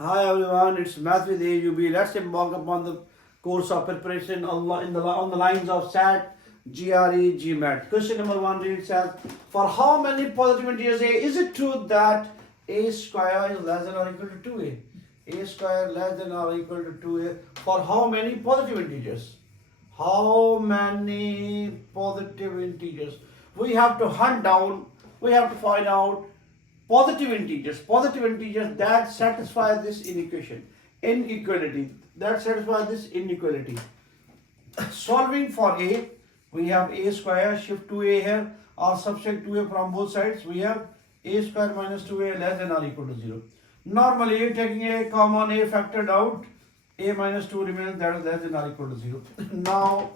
Hi everyone, it's Math with AUB. Let's embark upon the course of preparation on the lines of SAT, GRE, GMAT. Question number 1 reads as, for how many positive integers A is it true that A square is less than or equal to 2A? A square less than or equal to 2A for how many positive integers? How many positive integers? We have to hunt down, we have to find out positive integers that satisfy this inequality, that satisfy this inequality. Solving for A, we have A square, shift 2A here, or subtract 2A from both sides, we have A square minus 2A less than or equal to 0. Normally, taking A common, A factored out, A minus 2 remains, that is less than or equal to 0. Now,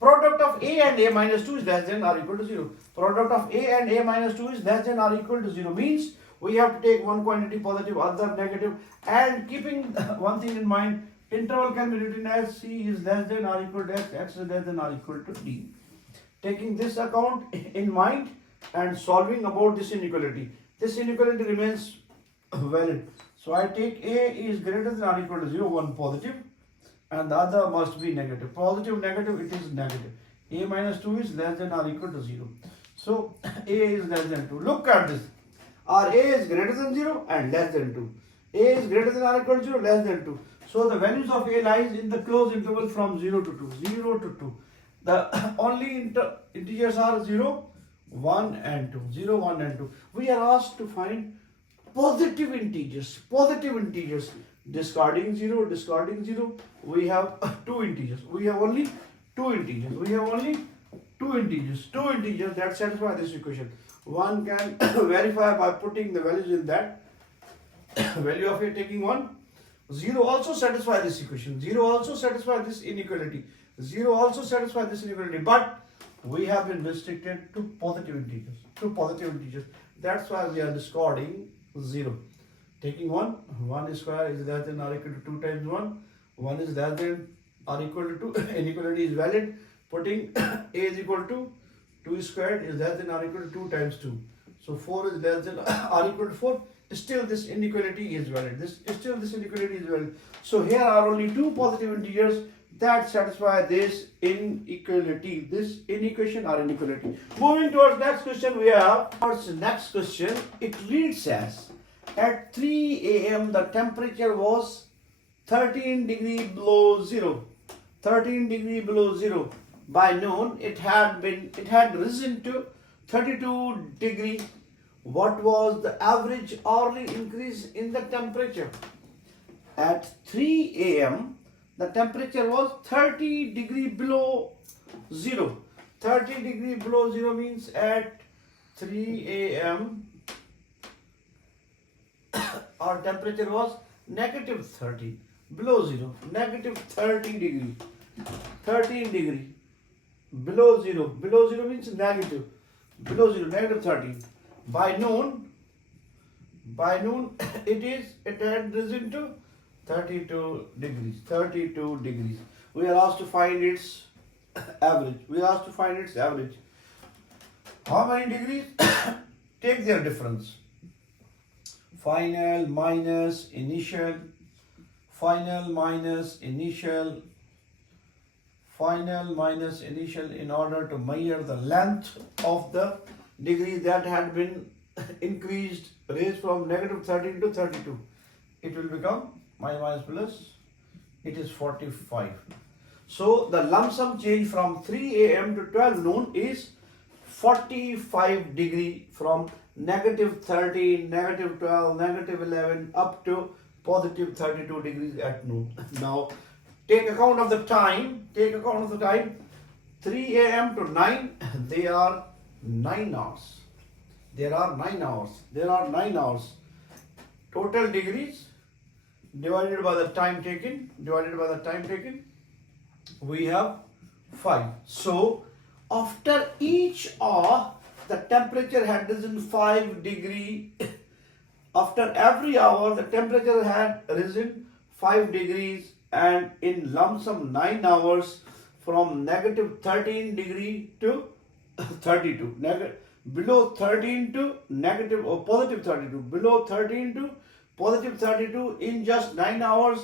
product of A and A minus 2 is less than or equal to 0. Product of A and A minus 2 is less than or equal to 0 means we have to take one quantity positive, other negative, and keeping one thing in mind, interval can be written as C is less than or equal to X, X is less than or equal to D. Taking this account in mind and solving about this inequality remains valid. So I take A is greater than or equal to 0, one positive, and the other must be negative. Positive, negative, it is negative. A minus 2 is less than or equal to 0. So A is less than 2. Look at this. Our A is greater than 0 and less than 2. A is greater than or equal to 0, less than 2. So the values of A lies in the closed interval from 0 to 2. 0 to 2. The only integers are 0, 1 and 2. 0, 1 and 2. We are asked to find positive integers. Discarding 0, we have two integers. We have only two integers. Two integers that satisfy this equation. One can verify by putting the values in that. Value of A taking 1. 0 also satisfy this equation. 0 also satisfy this inequality. But we have been restricted to positive integers. That's why we are discarding 0. Taking 1 square is less than or equal to 2 times 1. 1 is less than or equal to 2. Inequality is valid. Putting A is equal to 2 squared is less than or equal to 2 times 2. So 4 is less than or equal to 4. Still this inequality is valid. So here are only two positive integers that satisfy this inequality, this inequation or inequality. Moving towards next question, we have next question. It reads as, at 3 a.m. the temperature was 13 degree below zero. By noon it had risen to 32 degree. What was the average hourly increase in the temperature? At 3 a.m. the temperature was 30 degree below zero. 30 degree below zero means at 3 a.m. our temperature was negative 30 below zero, negative 30 degree, 13 degree below zero. Below zero means negative, below zero, negative 13. By noon it had risen to 32 degrees. We are asked to find its average. How many degrees? Take their difference. Final minus initial, in order to measure the length of the degrees that had been raised from negative 13 to 32. It will become minus plus, it is 45. So the lump sum change from 3 a.m. to 12 noon is 45 degree, from negative 13, negative 12, negative 11 up to positive 32 degrees at noon. Now take account of the time. 3 a.m. to 9, there are 9 hours. There are 9 hours. Total degrees divided by the time taken, we have 5. So after each hour the temperature had risen 5 degree. After every hour the temperature had risen 5 degrees, and in lump sum 9 hours, from negative 13 degree to 32. Below 13 to negative or positive 32. Below 13 to positive 32 in just 9 hours.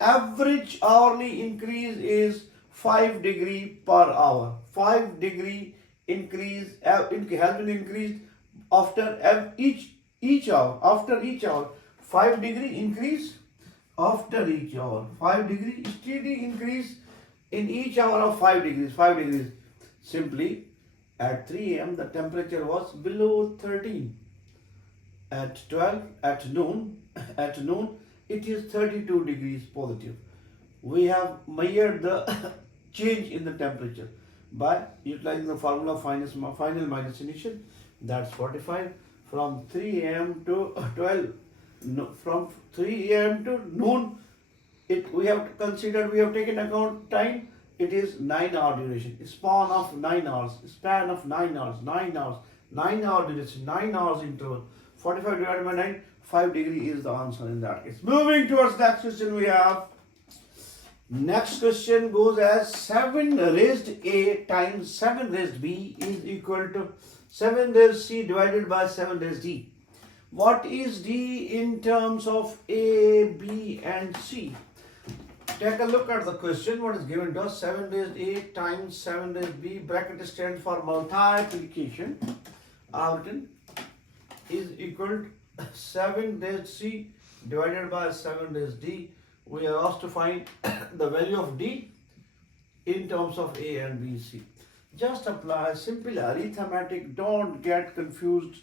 Average hourly increase is 5 degree per hour. 5 degree increase has been increased after each hour. After each hour, 5 degree increase after each hour. 5 degree steady increase in each hour of 5 degrees. 5 degrees. Simply at 3 a.m. the temperature was below 13. At 12, at noon, it is 32 degrees positive. We have measured the change in the temperature by utilizing the formula final minus initial. That's 45. From 3 a.m. to 12, no, from 3 a.m. to noon, we have taken account time. It is 9 hour duration. Span of 9 hours. 9 hour duration. 9 hours interval. 45 divided by 9. 5 degree is the answer in that case. Moving towards next question we have. Next question goes as 7 raised a times 7 raised b is equal to 7 raised c divided by 7 raised d. What is d in terms of a, b and c? Take a look at the question. What is given to us? 7 raised a times 7 raised b, bracket stands for multiplication. Written is equal to 7 raised c divided by 7 raised d. We are asked to find the value of d in terms of a and b, c. Just apply simple arithmetic. Don't get confused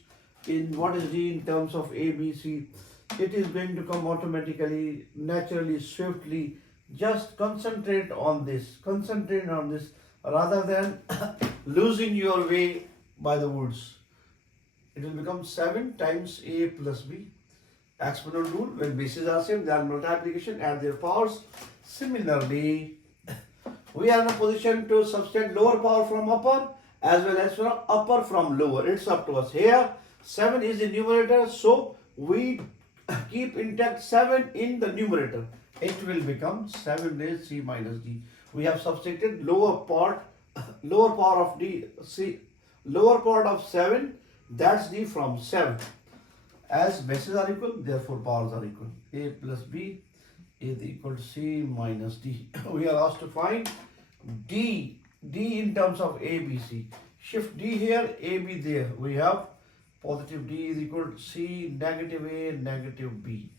in what is d in terms of a, b, c. It is going to come automatically, naturally, swiftly. Just concentrate on this. Concentrate on this rather than losing your way by the woods. It will become 7 times a plus b. Exponent rule, when bases are same, they are multiplication, add their powers. Similarly, we are in a position to subtract lower power from upper as well as from upper from lower. It's up to us. Here, 7 is the numerator, so we keep intact 7 in the numerator. It will become 7 raised c minus d. We have subtracted lower part of d, c, lower part of 7, that's d from 7. As bases are equal, therefore powers are equal. A plus b is equal to c minus d. We are asked to find d in terms of a, b, c. Shift d here, a, b there. We have positive d is equal to c, negative a, negative b.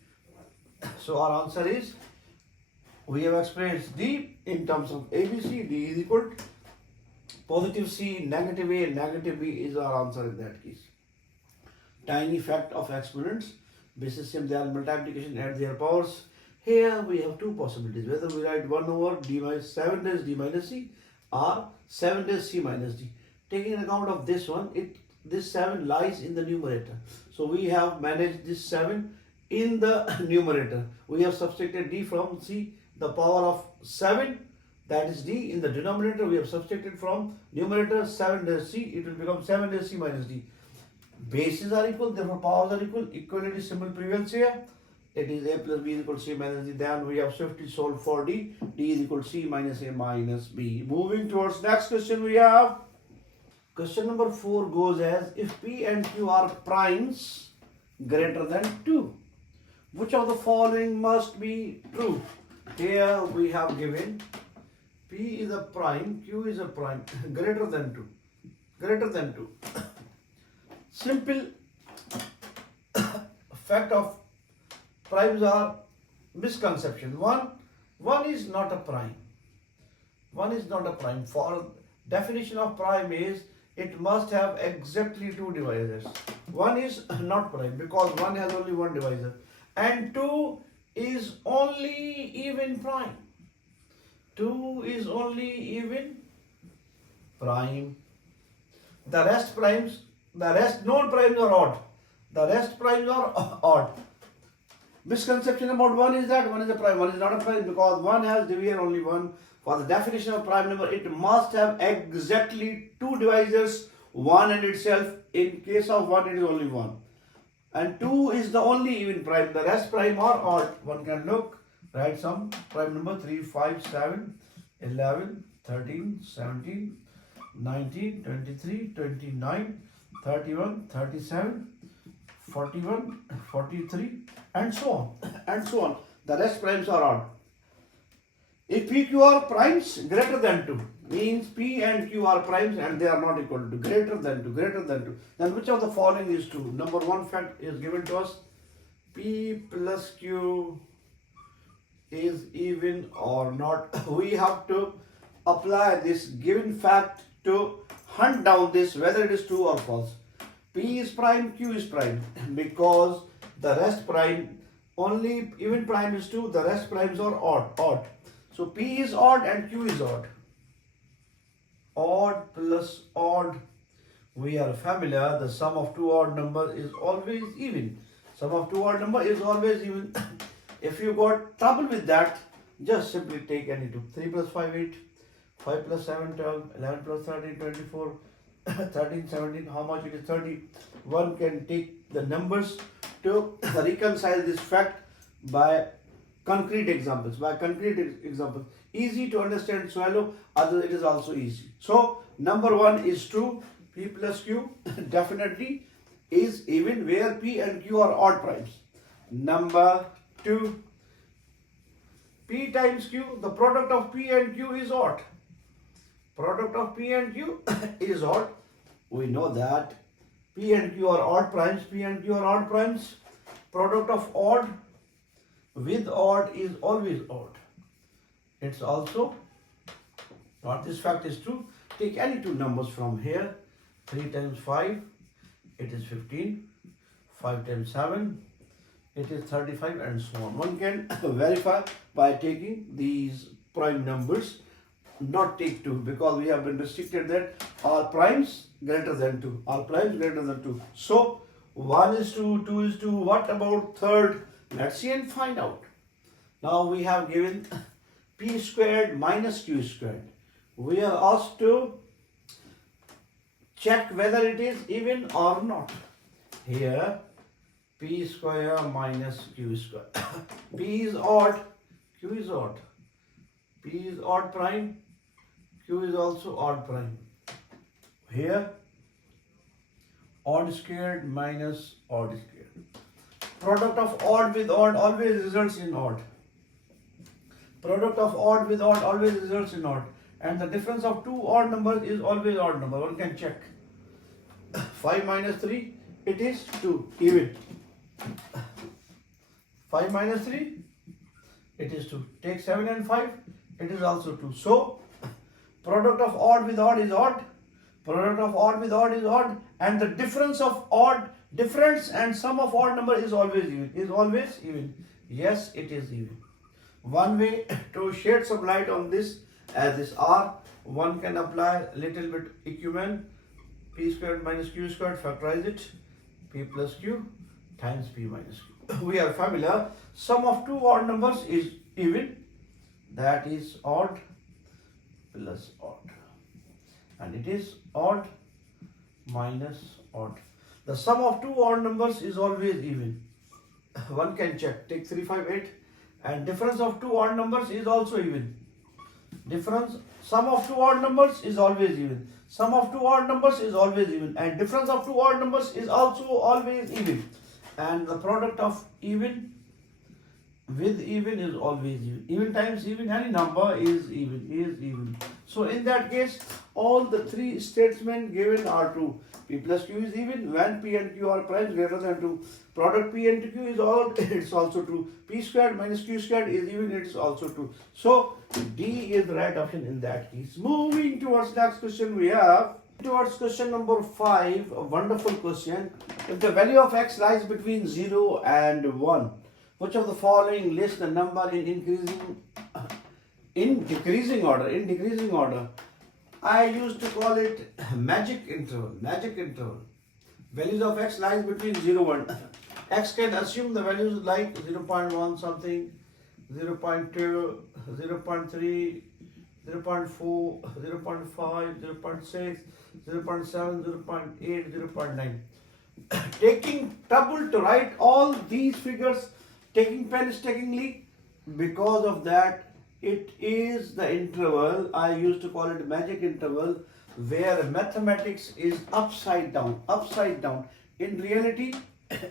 So our answer is, we have expressed d in terms of a, b, c. D is equal to positive c, negative a, negative b is our answer in that case. Tiny fact of exponents. Basis same, they are multiplication, add their powers. Here we have two possibilities. Whether we write 1 over d minus 7 raised d minus c or 7 raised c minus d. Taking account of this one, this 7 lies in the numerator. So we have managed this 7 in the numerator. We have subtracted d from c, the power of 7, that is d. In the denominator, we have subtracted from numerator 7 raised c. It will become 7 raised c minus d. Bases are equal, therefore powers are equal. Equality symbol prevails here. It is a plus b is equal to c minus d. Then we have swiftly solved for d. D is equal to c minus a minus b. Moving towards next question we have. Question number 4 goes as, if p and q are primes greater than 2, which of the following must be true? Here we have given p is a prime, q is a prime, greater than 2. Greater than 2. Simple fact of primes are misconception. One is not a prime. One is not a prime. For definition of prime is, it must have exactly 2 divisors. One is not prime because one has only one divisor. And 2 is only even prime. 2 is only even prime. The rest known primes are odd. The rest primes are odd. Misconception about one is that one is a prime, one is not a prime, because one has divisor only one. For the definition of prime number, it must have exactly 2 divisors, one and itself. In case of one, it is only one. And 2 is the only even prime. The rest prime are odd. One can look, write some prime number 3, 5, 7, 11, 13, 17, 19, 23, 29, 31, 37, 41, 43, and so on, and so on. The rest primes are odd. If P, Q are primes greater than 2, means P and Q are primes and they are not equal to 2, greater than 2, greater than 2, then which of the following is true? Number one fact is given to us, P plus Q is even or not. We have to apply this given fact to hunt down this whether it is true or false. P is prime, Q is prime, because the rest prime, only even prime is 2, the rest primes are odd. So P is odd and Q is odd. Odd plus odd, we are familiar, the sum of two odd numbers is always even. Sum of two odd number is always even. If you got trouble with that, just simply take any two. 3 plus 5, 8. 5 plus 7, 12. 11 plus 13, 24. 13, 17, how much it is? 30. One can take the numbers to reconcile this fact by concrete examples. Easy to understand, swallow, other it is also easy. So, number one is true. P plus Q definitely is even where P and Q are odd primes. Number two, P times Q, the product of P and Q is odd. Product of P and Q is odd. We know that P and Q are odd primes. P and Q are odd primes. Product of odd with odd is always odd. It's also not, this fact is true. Take any two numbers from here. 3 times 5, it is 15. 5 times 7, it is 35, and so on. One can verify by taking these prime numbers, not take 2, because we have been restricted that all primes greater than 2. All primes greater than 2. So 1 is 2, 2 is 2. What about third? Let's see and find out. Now we have given P squared minus Q squared. We are asked to check whether it is even or not. Here, P square minus Q square. P is odd, Q is odd. P is odd prime, Q is also odd prime. Here, odd squared minus odd squared. Product of odd with odd always results in odd. Product of odd with odd always results in odd. And the difference of two odd numbers is always odd number. One can check. 5 minus 3, it is 2, even. 5 minus 3, it is 2. Take 7 and 5, it is also 2. So, product of odd with odd is odd. Product of odd with odd is odd. And the difference of odd, difference and sum of odd number is always even. Is always even. Yes, it is even. One way to shed some light on this, as this R, one can apply little bit equivalent. P squared minus Q squared, factorize it. P plus Q times P minus Q. We are familiar. Sum of two odd numbers is even. That is odd plus odd. And it is odd minus odd. The sum of two odd numbers is always even. One can check. Take 3, 5, 8. And difference of two odd numbers is also even. Difference, sum of two odd numbers is always even. Sum of two odd numbers is always even. And difference of two odd numbers is also always even. And the product of even with even is always even. Even times even, any number is even. So in that case, all the three statements given are true. P plus Q is even when P and Q are primes greater than 2. Product P and Q is odd, it's also true. P squared minus Q squared is even, it's also true. So D is the right option in that case. Moving towards next question, we have towards question number 5, a wonderful question. If the value of x lies between 0 and 1, which of the following lists the number in decreasing order? I used to call it magic interval. Values of x lies between 0 and x can assume the values like 0.1 something, 0.2, 0.3, 0.4, 0.5, 0.6, 0.7, 0.8, 0.9. Taking trouble to write all these figures, taking painstakingly, because of that, it is the interval, I used to call it magic interval, where mathematics is upside down. In reality,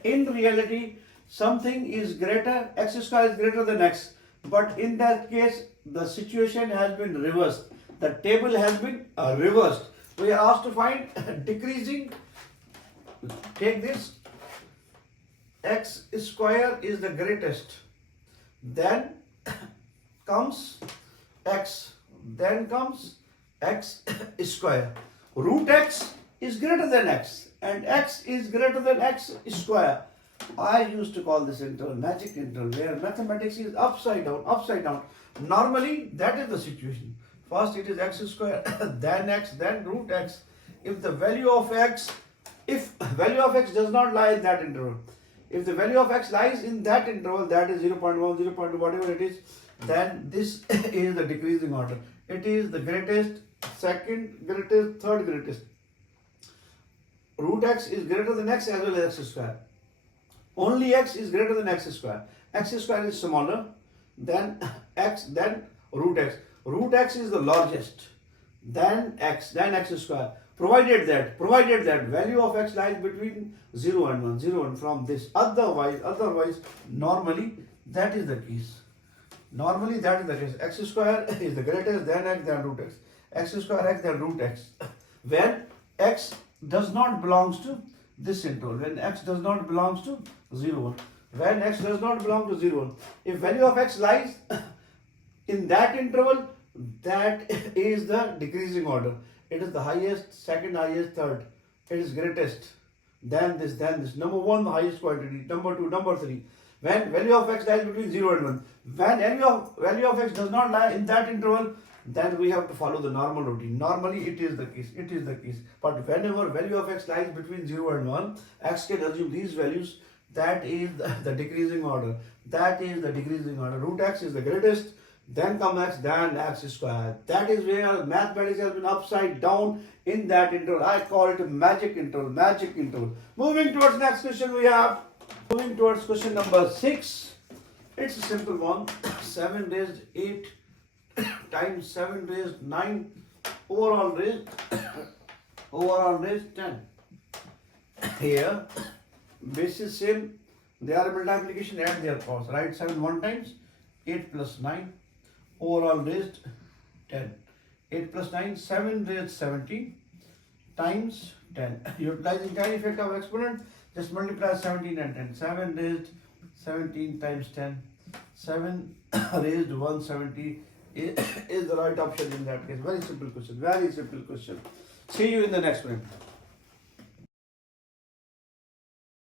in reality, something is greater, x square is greater than x. But in that case, the situation has been reversed. The table has been reversed. We are asked to find decreasing. Take this. X square is the greatest. Then comes x. Then comes x square. Root x is greater than x. And x is greater than x square. I used to call this interval magic interval, where mathematics is upside down, upside down. Normally, that is the situation. First it is x square, then x, then root x. If the value of x, if value of x does not lie in that interval, if the value of x lies in that interval, that is 0.1, 0.2, whatever it is, then this is the decreasing order. It is the greatest, second greatest, third greatest. Root x is greater than x as well as x square. Only x is greater than x square. X square is smaller than x, then root x. Root x is the largest, then x square. Provided that value of x lies between 0 and 1, 0 and from this. Otherwise, normally that is the case. Normally that is the case. X square is the greatest, then x, then root x. X square x, then root x. When x does not belongs to this interval, when x does not belongs to 0, 1. When x does not belong to 0, 1. If value of x lies in that interval, that is the decreasing order. It is the highest, second highest, third. It is greatest. Then this. Number 1, the highest quantity. Number 2, number 3. When value of x lies between 0 and 1. When value of x does not lie in that interval, then we have to follow the normal routine. Normally it is the case. But whenever value of x lies between 0 and 1, x can assume these values. That is the decreasing order. Root x is the greatest. Then comes x, then x square. That is where mathematics has been upside down in that interval. I call it a magic interval. Moving towards next question, we have moving towards question number 6. It's a simple one. 7 raised 8 times 7 raised 9 overall raised 10. Here, basis same. They are multiplication at their cost. Right? 7 1 times 8 plus 9. Overall raised 10. 8 plus 9, 7 raised 17 times 10. Utilizing tiny effect of exponent, just multiply 17 and 10. 7 raised 17 times 10. 7 raised 170 is the right option in that case. Very simple question. See you in the next one.